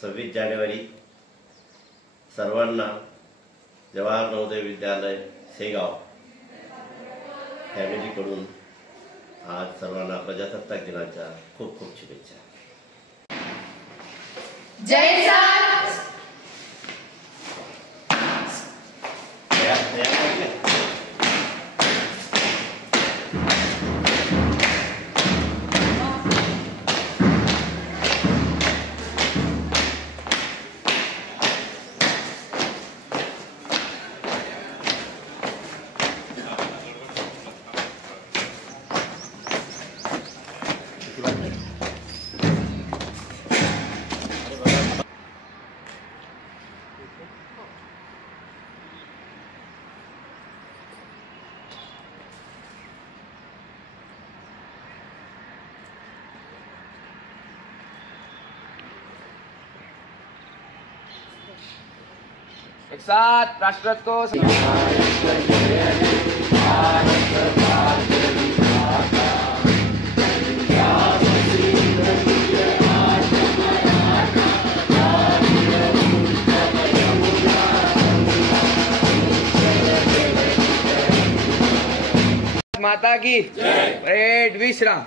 26 जानेवारी सर्वांना जवाहर नवोदय विद्यालय शेगाव फॅमिलीकडून आज सर्वांना प्रजासत्ताक दिनाच्या खूप खूप शुभेच्छा। जय सर। एक साथ राष्ट्रध्वज को माता की परेड विश्राम।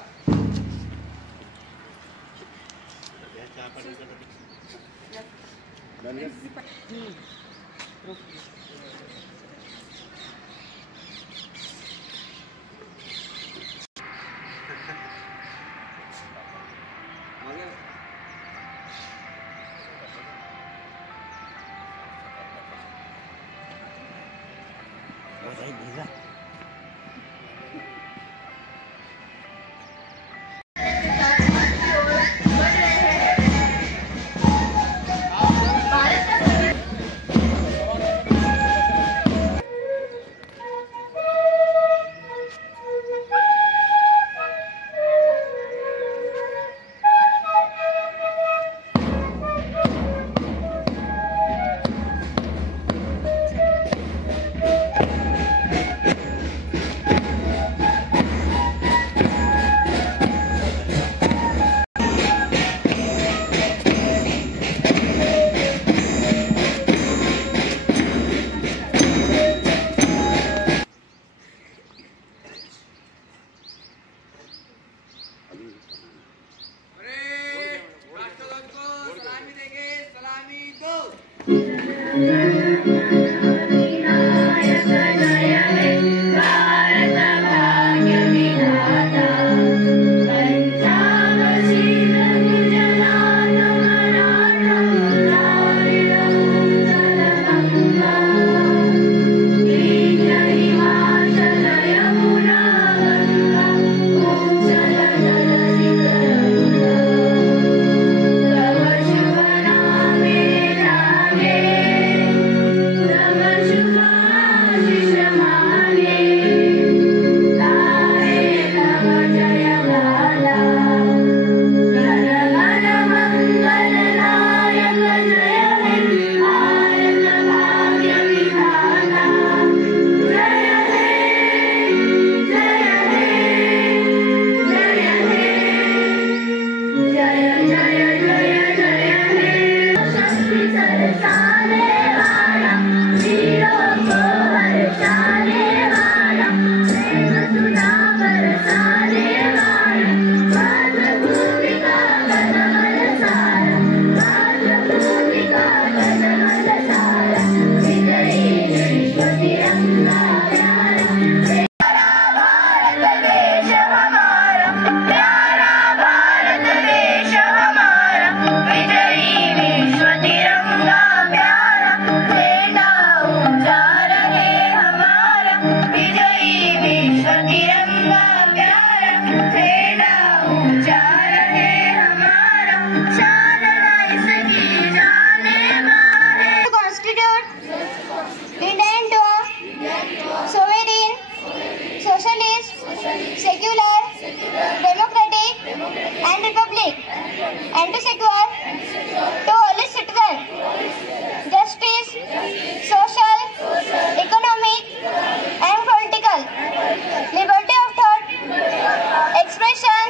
Expression,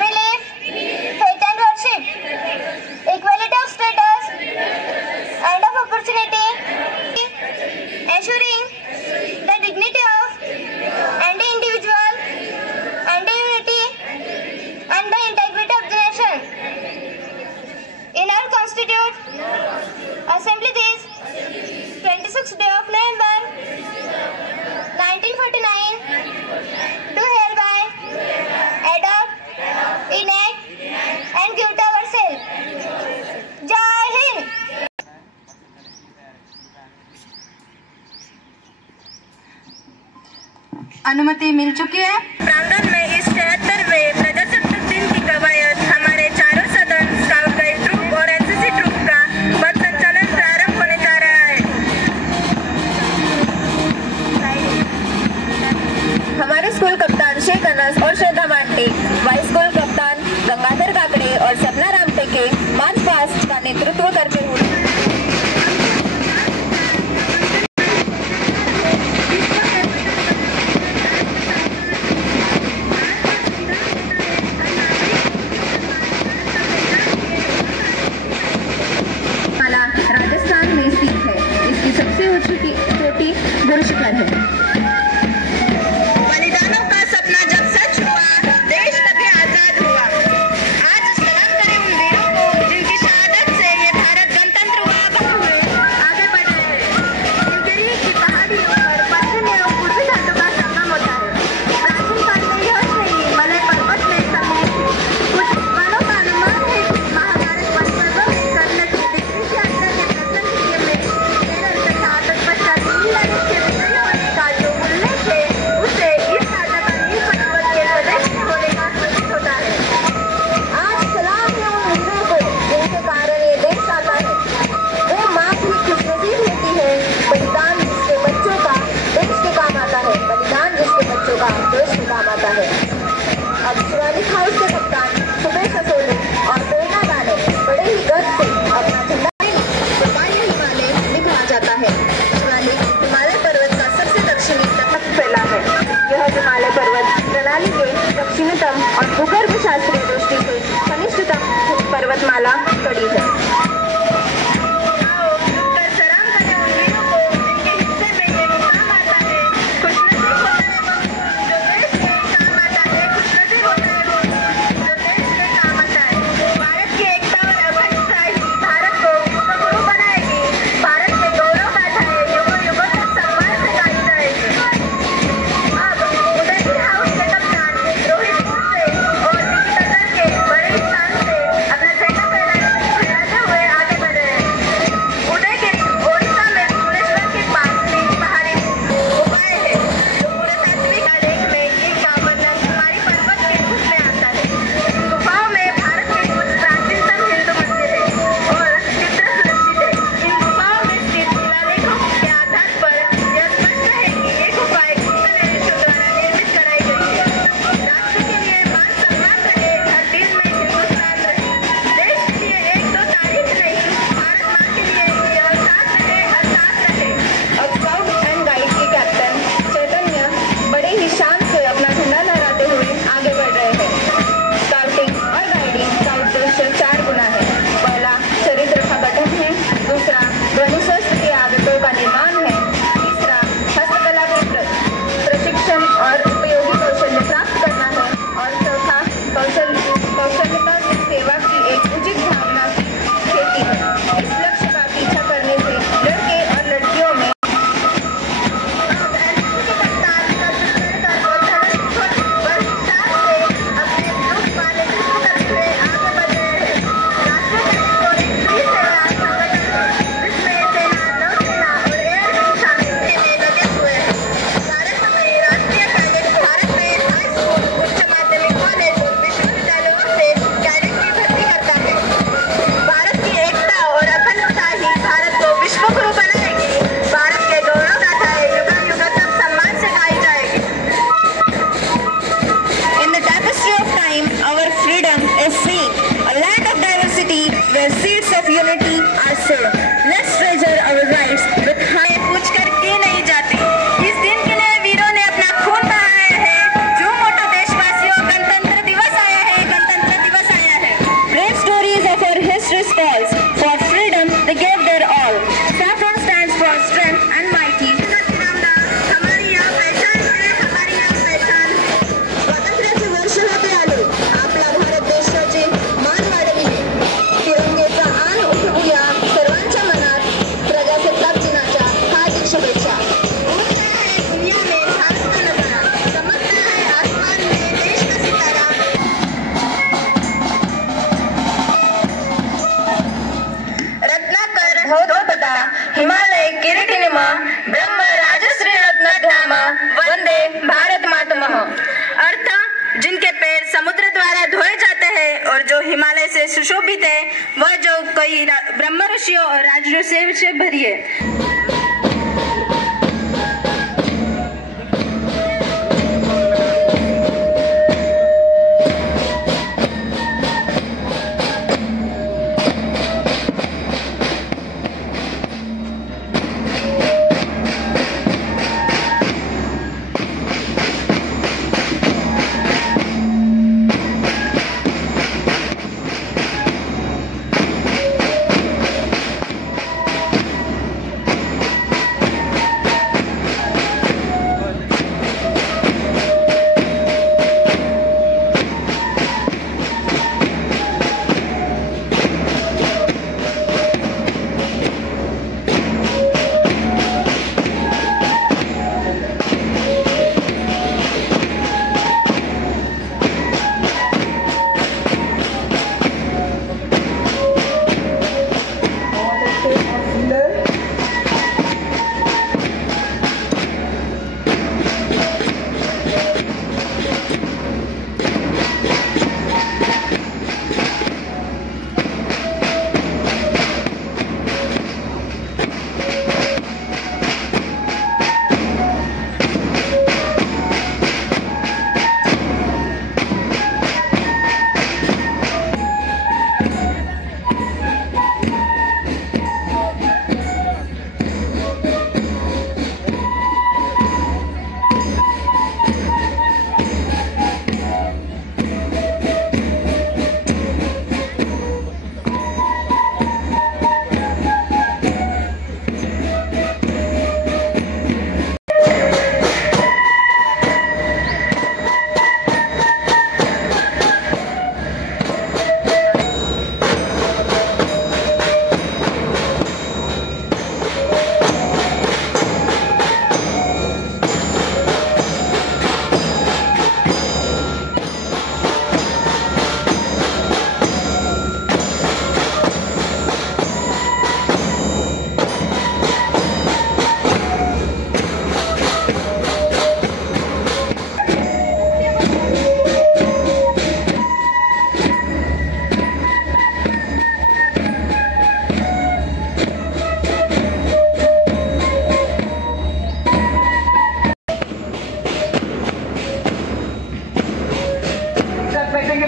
belief, faith and worship, equality of अनुमति मिल चुकी है। प्रांगण में इस 76वें प्रजासत्ताक दिन की कवायद हमारे चारों सदन, स्काउट गाइड ट्रूप और एनसीसी ट्रूप का पथ संचालन प्रारंभ होने जा रहा है। हमारे स्कूल कप्तान शेख अनस और श्रद्धा मांटे, वाइस स्कूल कप्तान गंगाधर काकड़े और सपना रामटे के मार्च पास्ट का नेतृत्व करते हुए राजस्थान में स्थित है। इसकी सबसे ऊंची चोटी बुर्ज शिखर है। बलिदानों का सपना जब सच हुआ, देश तभी आजाद हुआ। आज सलाम करें उन वीरों को जिनकी शहादत से ये भारत गणतंत्र हुआ। आगे बढ़ रहे हैं। हिलगिरी की पहाड़ियों पर पश्चिमी और पूर्वी घाटों का संगम होता है। प्राचीन काल में यह श्रेणी मलय पर्वत में सम्मिलित थी। कुछ विद्वानों का अनुमान है कि महाभारत वन पर्व में कर्ण की दिग्विजय यात्रा के प्रसंग में केरल तथा तत्पश्चात इंग्लैंड के विजयी होने का जो उल्लेख है, उसे इस राजा का नील पर्वत के प्रदेश में होने का सूचित होता है। आज सलाम है उन वीरों को जिनके कारण ये देश आता है। वो माँ भी खुशनसीब होती है। बलिदान जिसके बच्चों का देश के काम आता है। बलिदान जिसके बच्चों का देश के काम आता है। अब शिवालिक हाउस के कप्तान सुबेश असोले और प्रेरणा दा ने बड़े ही गर्व से अपना झंडा बाह्य हिमालय दिखाया जाता है। शिवालिक हिमालय पर्वत का सबसे दक्षिणी तट फैला है। यह हिमालय पर्वत प्रणाली के दक्षिणतम और भूगर्भ शास्त्रीय दृष्टि से कनिष्ठतम पर्वतमाला कड़ी है। सुशोभित है, वह जो कई ब्रह्म ऋषियों और राजऋषियों से भरी है।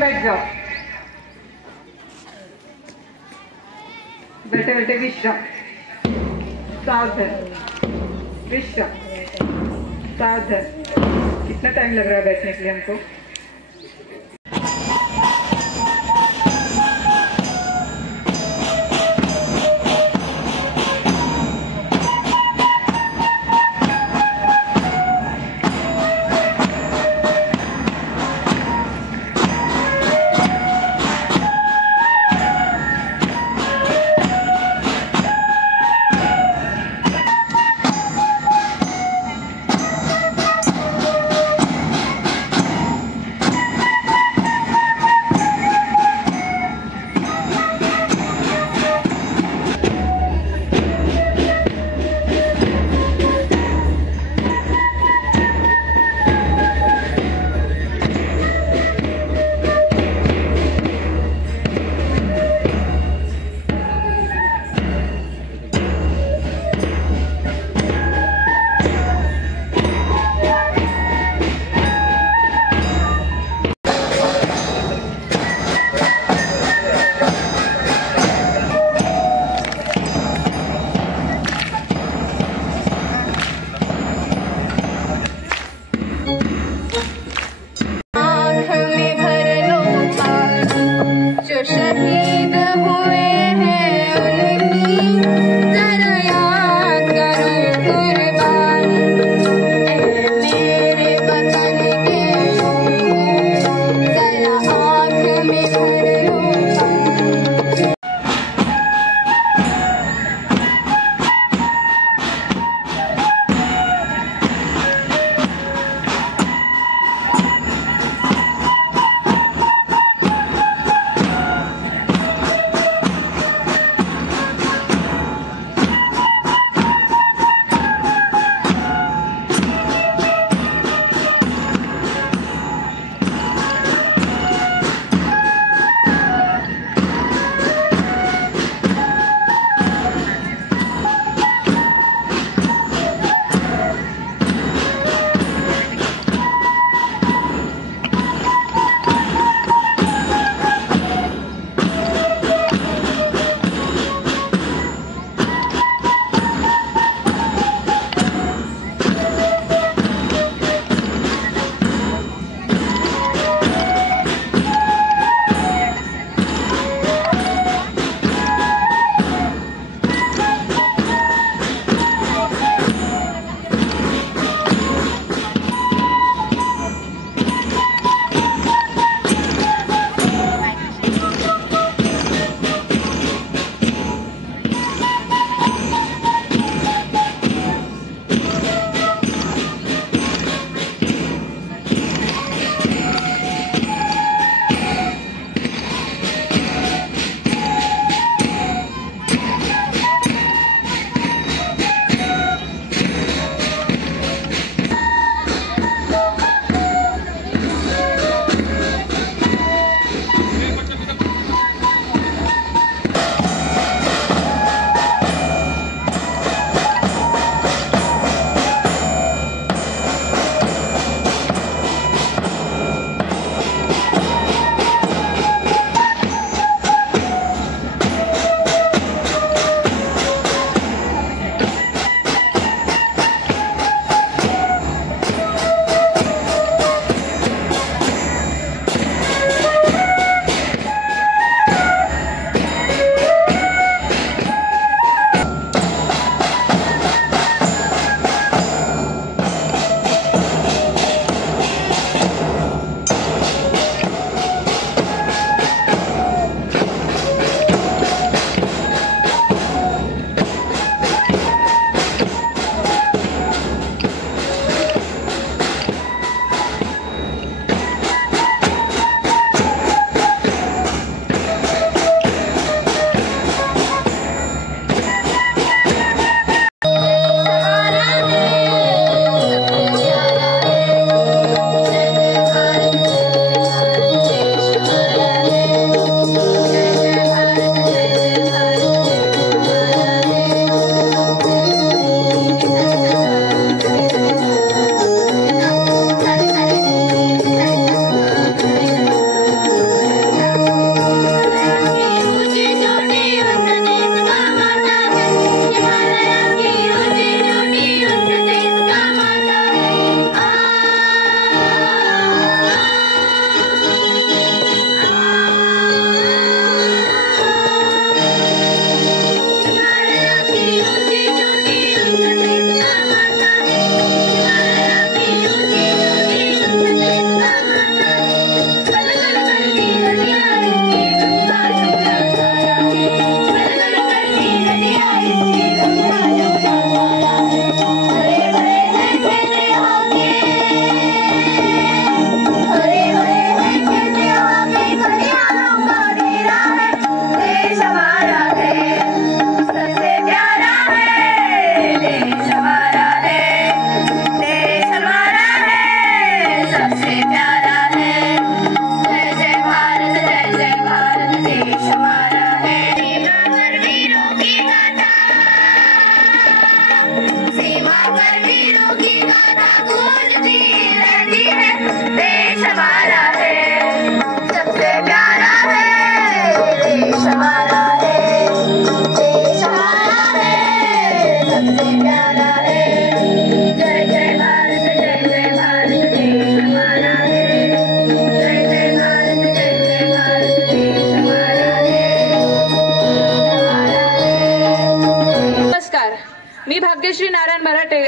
बैठ जाओ, बैठे बैठे विश्राम, सावधान, विश्राम, सावधान। कितना टाइम लग रहा है बैठने के लिए हमको?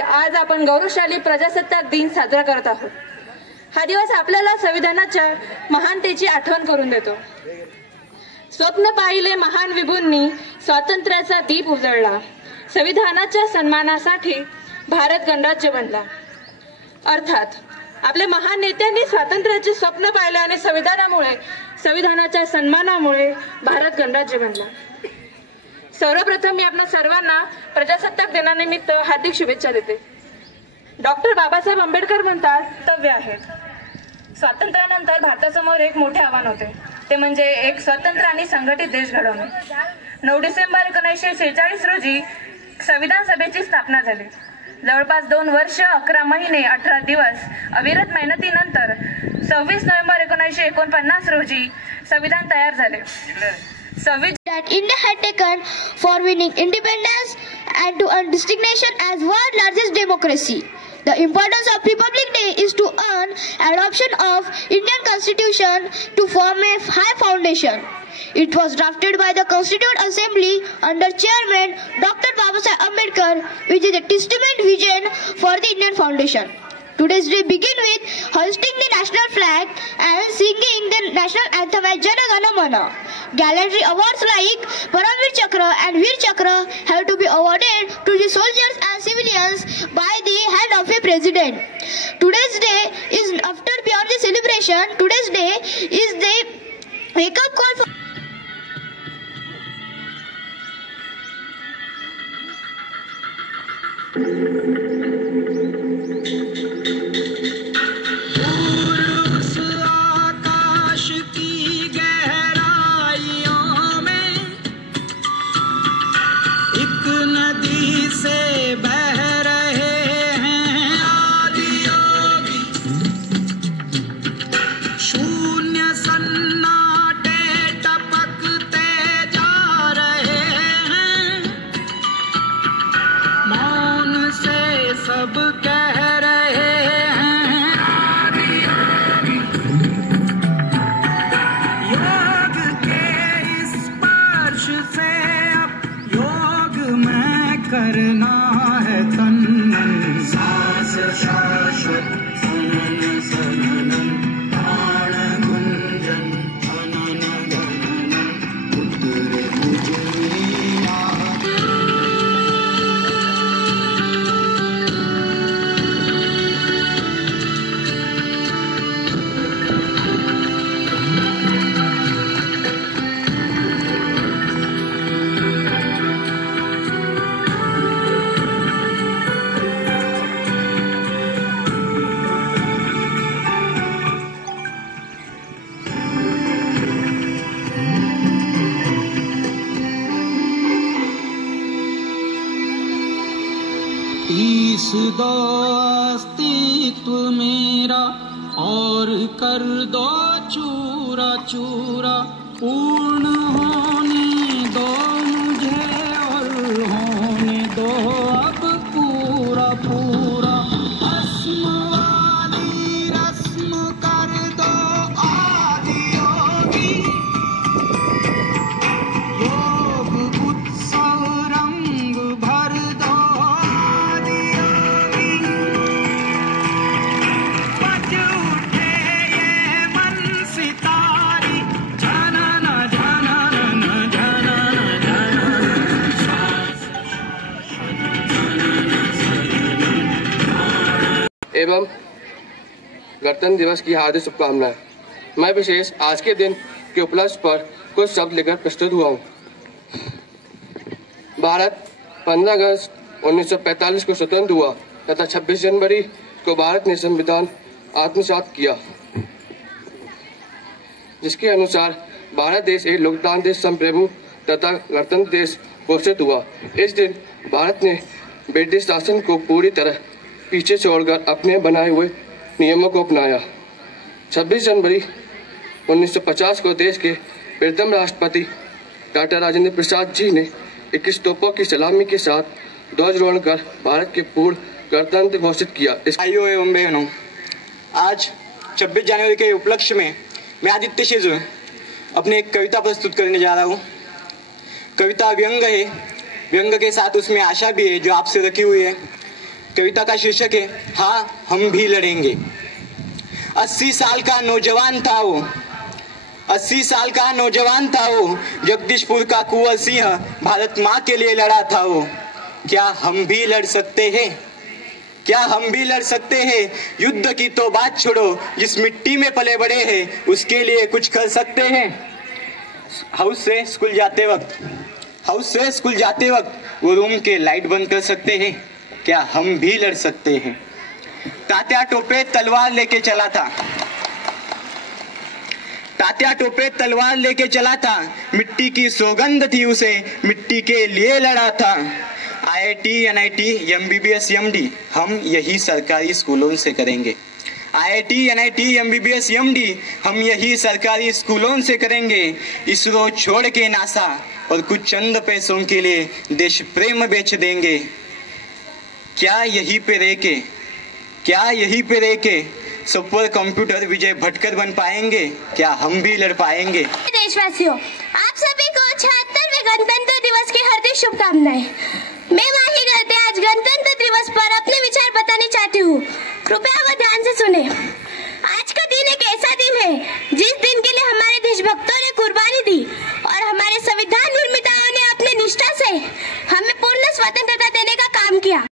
आज आपण गौरवशाली प्रजासत्ताक दिन साजरा करत आहोत. हा दिवस आपल्याला संविधानाच्या महानतेची आठवण करून देतो. स्वप्न पाहिले महान विभूंनी स्वातंत्र्याचा दीप उजळला. संविधानाच्या सन्मानासाठी भारत गणराज्य बनला. अर्थात आपल्या महान नेत्यांनी स्वातंत्र्याचे स्वप्न पाहिले आणि संविधानाच्या सन्मानामुळे भारत गणराज्य बनला. सर्वप्रथम मी आपल्या सर्वांना प्रजासत्ताक दिनानिमित्त हार्दिक शुभेच्छा देते. डॉक्टर बाबासाहेब आंबेडकर म्हणतात, कर्तव्य आहेत. स्वातंत्र्यानंतर भारतासमोर एक मोठे आव्हान होते, ते म्हणजे एक स्वतंत्र आणि संघटित देश घडवणे. 9 डिसेंबर 1946 रोजी संविधान सभेची स्थापना झाली. जवळपास 2 वर्ष 11 महिने 18 दिवस अविरत मेहनतीनंतर 26 नोव्हेंबर 1949 रोजी संविधान तयार झाले. That India had taken for winning independence and to earn distinction as world's largest democracy. The importance of Republic Day is to earn adoption of Indian Constitution to form a high foundation. It was drafted by the Constituent Assembly under Chairman Dr. Babasaheb Ambedkar, which is a testament vision for the Indian Foundation. Today's day begin with hoisting the national flag and singing the national anthem as Jana Gana Mana. Gallantry awards like Paramveer Chakra and Veer Chakra have to be awarded to the soldiers and civilians by the hand of a president. Today's day is after beyond the celebration. Today's day is the wake-up call for सब कह रहे हैं योग के इस स्पर्श से अब योग में करना है तन मन. सांस शाश्वत सनन सननम प्राण गुंजन अनन गणनम उतरे उजलिया. इस दो अस्तित्व मेरा और कर दो चूरा चूरा. पूर्ण होने दो मुझे और होने दो अब पूरा पूरा. रस्म वाली रस्म कर दो आदि योगी. योग उत्सव रंग भर दो एवं गणतंत्र दिवस की हार्दिक शुभकामनाएं. मैं विशेष आज के दिन के उपलक्ष्य पर कुछ शब्द लेकर प्रस्तुत हुआ हूँ. भारत 15 अगस्त 1945 को स्वतंत्र हुआ तथा 26 जनवरी को भारत ने संविधान आत्मसात किया, जिसके अनुसार भारत देश एक लोकतांत्रिक संप्रभु तथा गणतंत्र देश घोषित हुआ. इस दिन भारत ने ब्रिटिश शासन को पूरी तरह पीछे छोड़कर अपने बनाए हुए नियमों को अपनाया. 26 जनवरी 1950 को देश के प्रथम राष्ट्रपति डॉक्टर राजेंद्र प्रसाद जी ने 21 तोपों की सलामी के साथ ध्वजारोहण कर भारत के पूर्ण गणतंत्र घोषित किया. भाइयों एवं बहनों, आज 26 जनवरी के उपलक्ष्य में मैं आदित्य शेजू अपनी एक कविता प्रस्तुत करने जा रहा हूँ. कविता व्यंग है. व्यंग के साथ उसमें आशा भी है जो आपसे रखी हुई है. कविता का शीर्षक है हाँ हम भी लड़ेंगे। 80 साल का नौजवान था वो, 80 साल का नौजवान था वो, जगदीशपुर का कुंवर सिंह भारत माँ के लिए लड़ा था वो। क्या हम भी लड़ सकते हैं? क्या हम भी लड़ सकते हैं? युद्ध की तो बात छोड़ो, जिस मिट्टी में पले बड़े हैं उसके लिए कुछ कर सकते हैं। हाउस से स्कूल जाते वक्त वो रूम के लाइट बंद कर सकते हैं। क्या हम भी लड़ सकते हैं? तात्या टोपे तलवार लेके चला था, मिट्टी की सौगंध थी उसे, मिट्टी के लिए लड़ा था। IIT, NIT, MBBS, MD हम यही सरकारी स्कूलों से करेंगे। IIT, NIT, MBBS, MD हम यही सरकारी स्कूलों से करेंगे। इसरो छोड़ के नासा और कुछ चंद पैसों के लिए देश प्रेम बेच देंगे। क्या यही पे रह के सुपर कंप्यूटर विजय भटकर बन पाएंगे? क्या हम भी लड़ पाएंगे? देशवासियों, आप सभी को 76वें गणतंत्र दिवस की हार्दिक शुभकामनाएं। मैं माही गलते आज गणतंत्र दिवस पर अपने विचार बताने चाहती हूँ। कृपया वह ध्यान से सुने। आज का दिन एक ऐसा दिन है जिस दिन के लिए हमारे देशभक्तों ने कुर्बानी दी और हमारे संविधान निर्माताओं ने अपनी निष्ठा से हमें पूर्ण स्वतंत्रता देने का काम किया।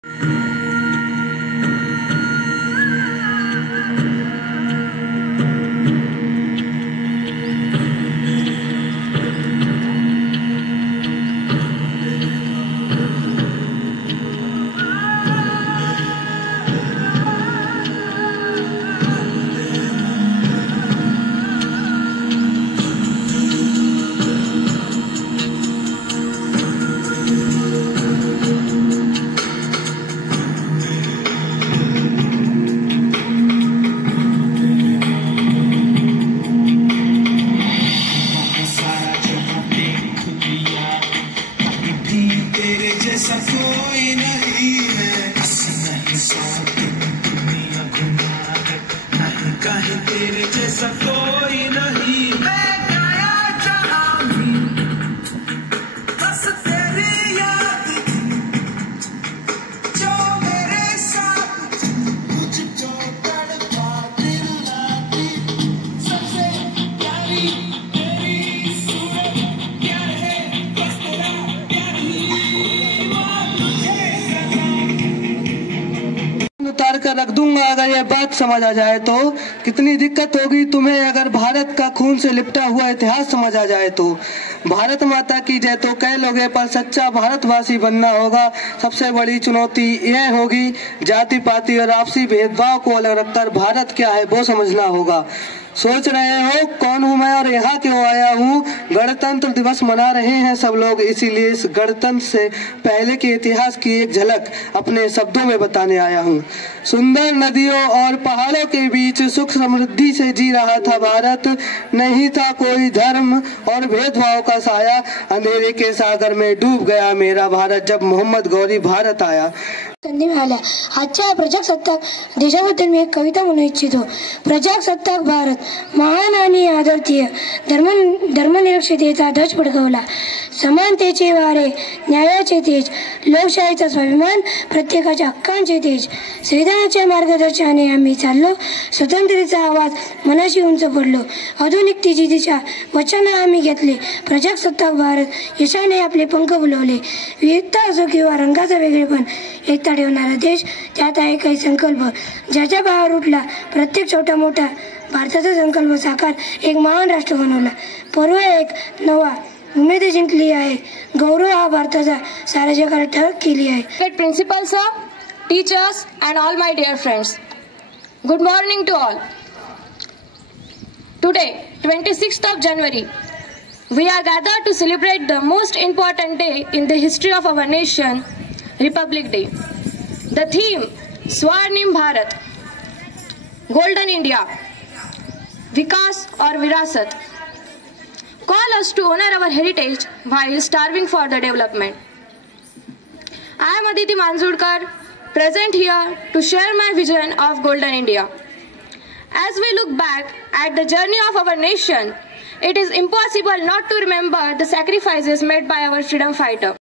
कर रख दूंगा अगर ये बात समझ आ जाए तो। कितनी दिक्कत होगी तुम्हें अगर भारत का खून से लिपटा हुआ इतिहास समझ आ जाए तो। भारत माता की जय तो कह लोगे पर सच्चा भारतवासी बनना होगा। सबसे बड़ी चुनौती यह होगी जाति पाति और आपसी भेदभाव को अलग रखकर भारत क्या है वो समझना होगा। सोच रहे हो कौन हूँ मैं और यहाँ क्यों आया हूँ? गणतंत्र दिवस मना रहे हैं सब लोग, इसीलिए इस गणतंत्र से पहले के इतिहास की एक झलक अपने शब्दों में बताने आया हूँ। सुंदर नदियों और पहाड़ों के बीच सुख समृद्धि से जी रहा था भारत। नहीं था कोई धर्म और भेदभाव का साया। अंधेरे के सागर में डूब गया मेरा भारत जब मोहम्मद गौरी भारत आया। संधी मिळाल्या। आजच्या प्रजासत्ताक देशाबद्दल मी एक कविता म्हणू इच्छितो। प्रजासत्ताक भारत महान आणि आदरणीय धर्मनिरपेक्षतेचा ध्वज फडकवला। समानतेचे वारे, न्यायाचे तेज, लोकशाहीचा स्वाभिमान, प्रत्येकाच्या हक्कांचे तेज, संविधानाच्या मार्गदर्शनाने आम्ही चाललो। स्वतंत्रतेचा आवाज मनाशी उंच पडलो। आधुनिकतेची दिशा वचन आम्ही घेतले। प्रजासत्ताक भारत यशाने आपले पंख फुलवले। विविधता असो किंवा रंगाचा वेगळेपण, एकता ठेवणारा देश, त्यात आहे काही संकल्प ज्याच्या पायावर उठला प्रत्येक छोटा मोठा भारताचा संकल्प साकार एक महान राष्ट्र बनवला। पर्व एक नवा उमेद जिंकली आहे। गौरव हा भारताचा साऱ्या जगाला ठळक केली आहे। Principal sir, teachers and all my dear friends, good morning to all. Today 26th of January, we are gathered to celebrate the most important day in the history of our nation, Republic Day. The theme, Swarnim Bharat, Golden India, Vikas or Virasat, call us to honor our heritage while starving for the development. I am Aditi Manzurkar, present here to share my vision of Golden India. As we look back at the journey of our nation, it is impossible not to remember the sacrifices made by our freedom fighter.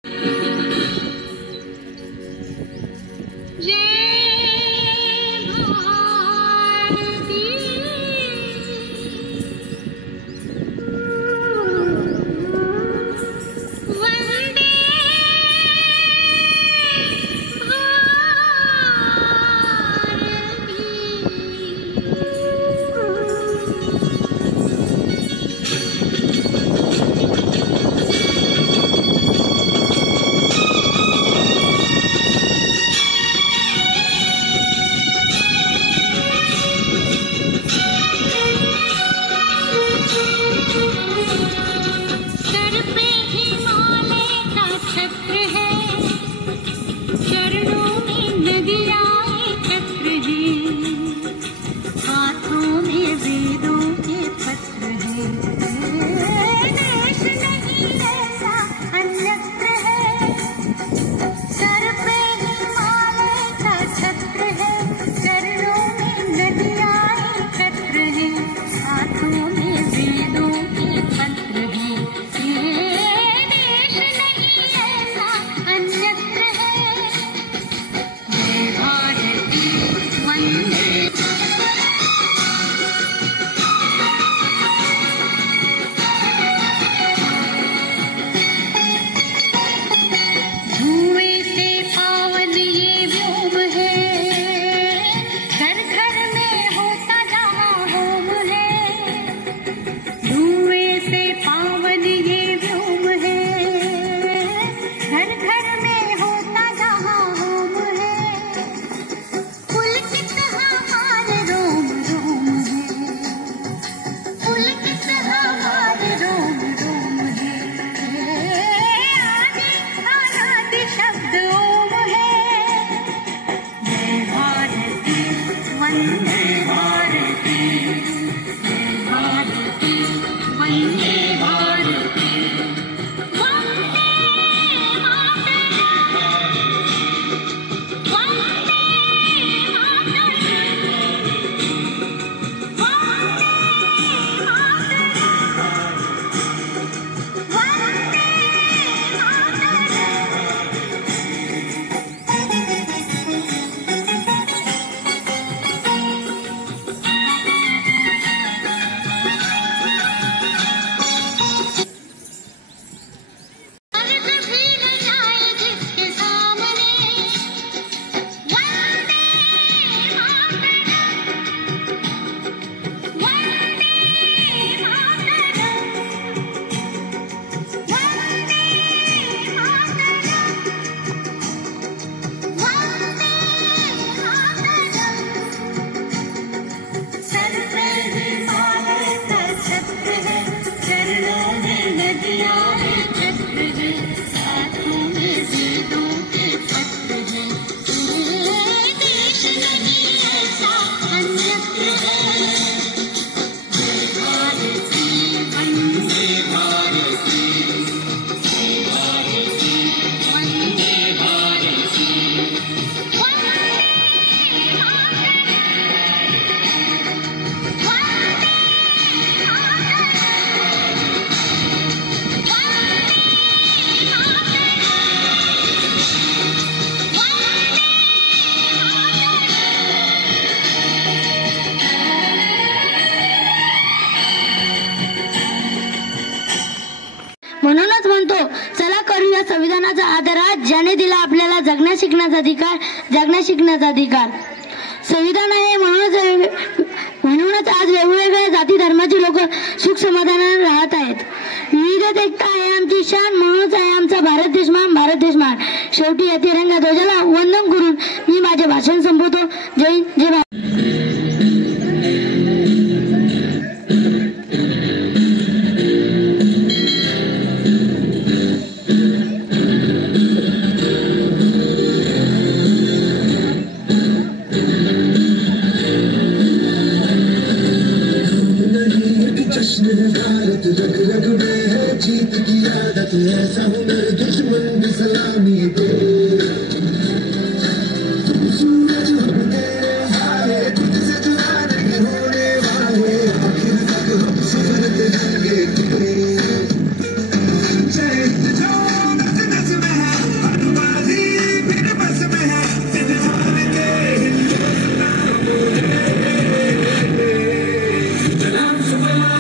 म्हणूनच म्हणतो चला करूया संविधानाचा आदर ज्याने दिला आपल्याला जगण्या शिकण्याचा अधिकार. संविधान आहे म्हणूनच आज वेगवेगळ्या जाती धर्माची लोक सुख समाधानाने राहत आहेत. विविधतेत एकता आहे आमची शान, म्हणूनच आहे आमचा भारत देश महान. शेवटी या तिरंगा ध्वजाला वंदन करून मी माझे भाषण संपवतो. जय हिंद, जय भारत. भारत रग रग में है जीत की आदत, ऐसा हुनर दुश्मन भी सलामी दे. सूरज हम तेरे हारे, तुझसे जुदा नहीं होने वाले, आखिर तक हम सफर करेंगे तेरे. जय जो नस नस में है, अनुबाजी फिर बस में है, जान के सलाम सलाम.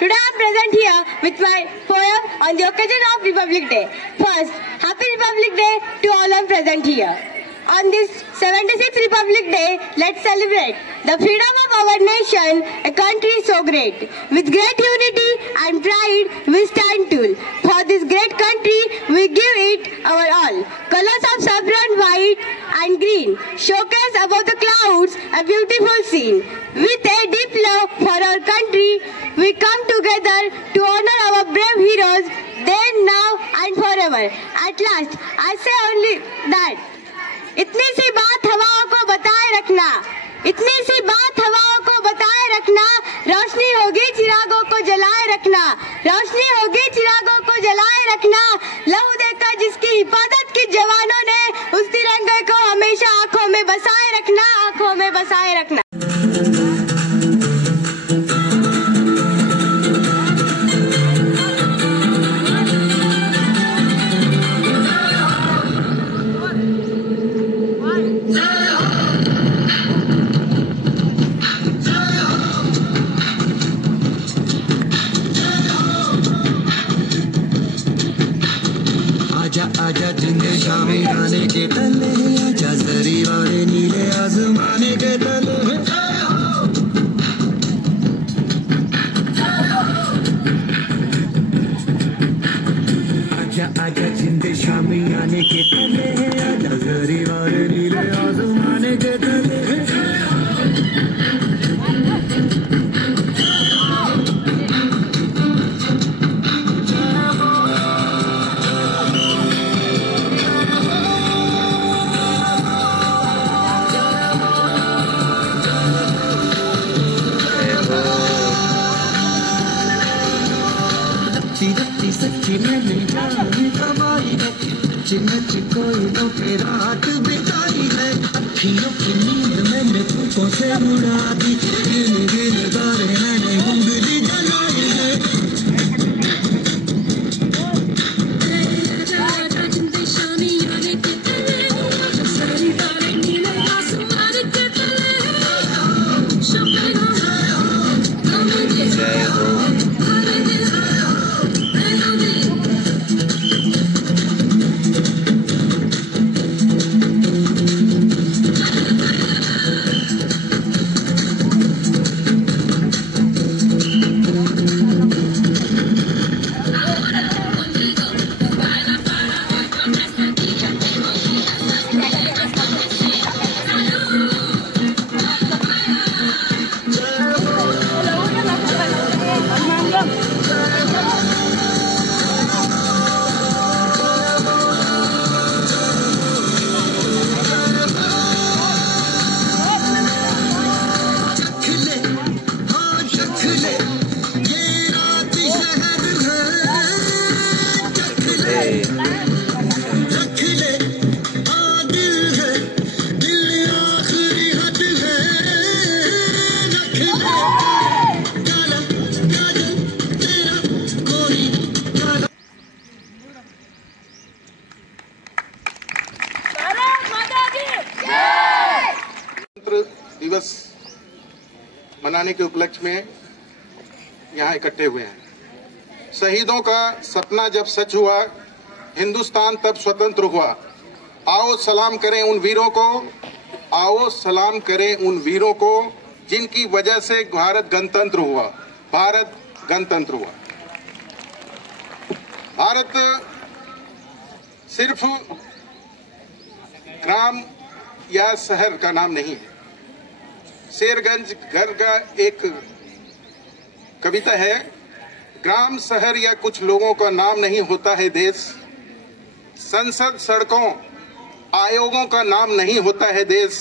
Today I am present here with my poem on the occasion of Republic Day. First, Happy Republic Day to all of present here. On this 76th Republic Day, let's celebrate the freedom of our nation, a country so great. With great unity and pride, we stand tall. For this great country, we give it our all. Colors of saffron, white and green showcase above the clouds a beautiful scene. With a deep love for our country, we come together to honor our brave heroes, then, now and forever. At last, I say only that इतनी सी बात हवाओं को बताए रखना, इतनी सी बात हवाओं को बताए रखना, रोशनी होगी चिरागों को जलाए रखना, रोशनी होगी चिरागों को जलाए रखना. लहू देकर जिसकी हिफाजत की जवानों ने, उस तिरंगे को हमेशा आंखों में बसाए रखना, आंखों में बसाए रखना. आजा जिंदे शामी आने के तले, आजा जरी वाले नीले आसमाने के तले. आजा आजा जिंदे शामी आने के तले, आजा जरी वाले नीले आसमाने के तले. नच नच कोई तो के रात बिताई है, अखियों की नींद मैंने तुमको से उड़ा दी, गिन गिन तारे मैंने उंगली जलाई है। दिवस मनाने के उपलक्ष्य में यहाँ इकट्ठे हुए हैं। शहीदों का सपना जब सच हुआ, हिंदुस्तान तब स्वतंत्र हुआ। आओ सलाम करें उन वीरों को, आओ सलाम करें उन वीरों को जिनकी वजह से भारत गणतंत्र हुआ, भारत गणतंत्र हुआ। भारत सिर्फ ग्राम या शहर का नाम नहीं है। शेरगंज घर का एक कविता है, ग्राम शहर या कुछ लोगों का नाम नहीं होता है देश, संसद सड़कों आयोगों का नाम नहीं होता है देश,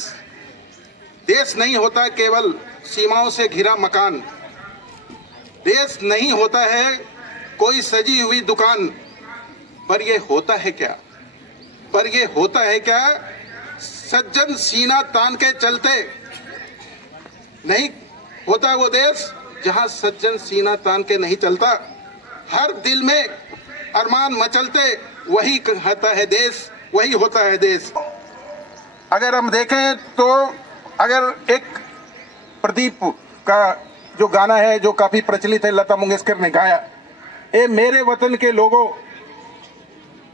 देश नहीं होता केवल सीमाओं से घिरा मकान, देश नहीं होता है कोई सजी हुई दुकान, पर ये होता है क्या, पर ये होता है क्या सज्जन सीना तान के चलते। नहीं होता वो देश जहां सज्जन सीना तान के नहीं चलता, हर दिल में अरमान मचलते, वही कहता है देश, वही होता है देश। अगर हम देखें तो अगर एक प्रदीप का जो गाना है जो काफी प्रचलित है, लता मंगेशकर ने गाया, ए मेरे वतन के लोगों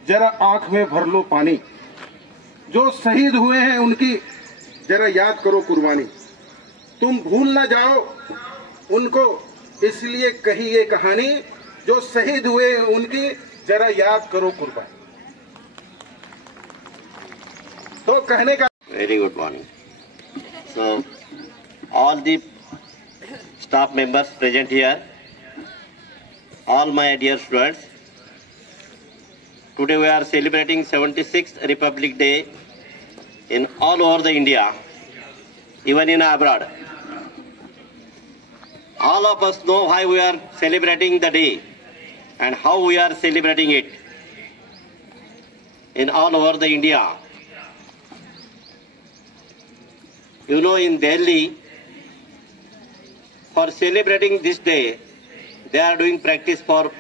जरा आंख में भर लो पानी, जो शहीद हुए हैं उनकी जरा याद करो कुर्बानी, तुम भूल ना जाओ उनको इसलिए कही ये कहानी, जो शहीद हुए हैं उनकी जरा याद करो कुर्बानी। तो कहने का very good morning. So all the staff members present here, all my dear students, today we are celebrating 76th Republic Day in all over the India, even in abroad. All of us know why we are celebrating the day and how we are celebrating it in all over the India. You know, in Delhi, for celebrating this day, they are doing practice for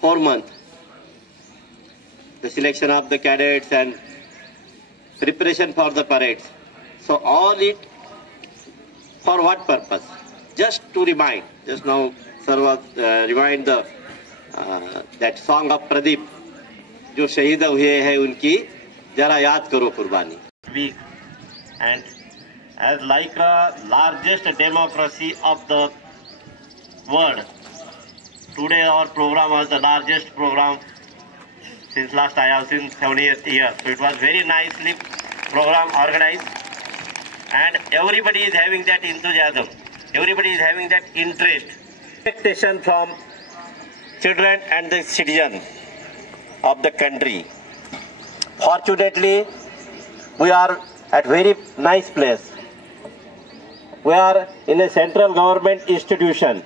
4 months. The selection of the cadets and preparation for the parades. So all it for what purpose? Just to remind. Just now, sir was remind the that song of Pradeep, जो शहीद हुए हैं उनकी जरा याद करो कुर्बानी. Week and as like a largest democracy of the world, today our program was the largest program since last I have seen 78 years. So it was very nicely program organized, and everybody is having that enthusiasm. Everybody is having that interest. Expectation from children and the citizens of the country. Fortunately, we are at very nice place. We are in a central government institution,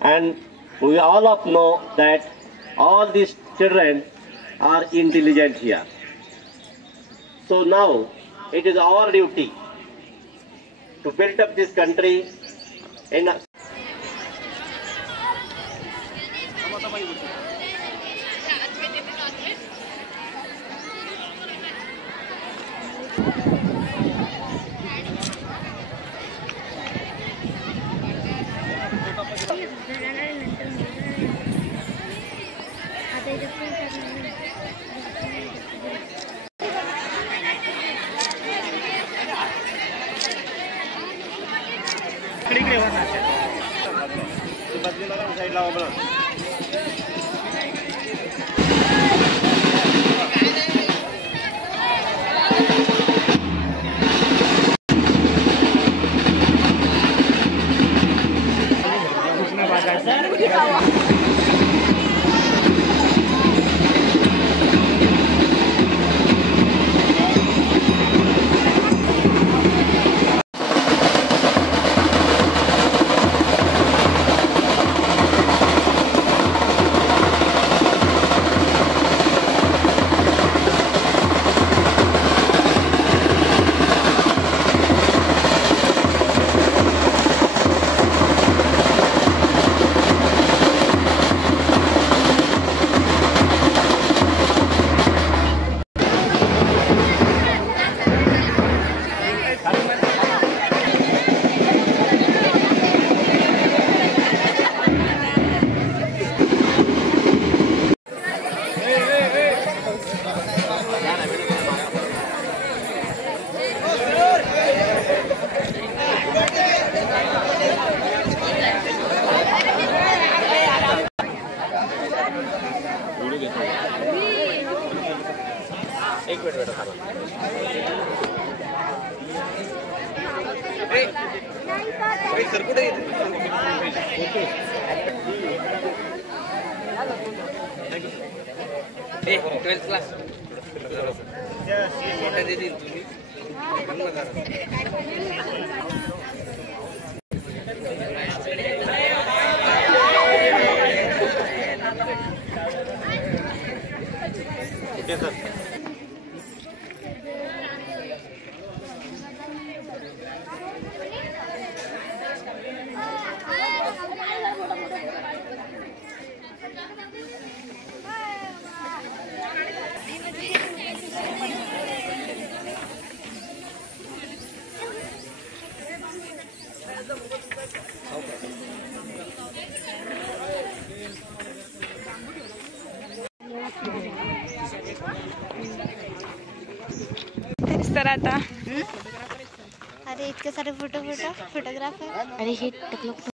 and we all of know that all these children are intelligent here. So now it is our duty to build up this country in a तर आता अरे इतके सारे photographer अरे हे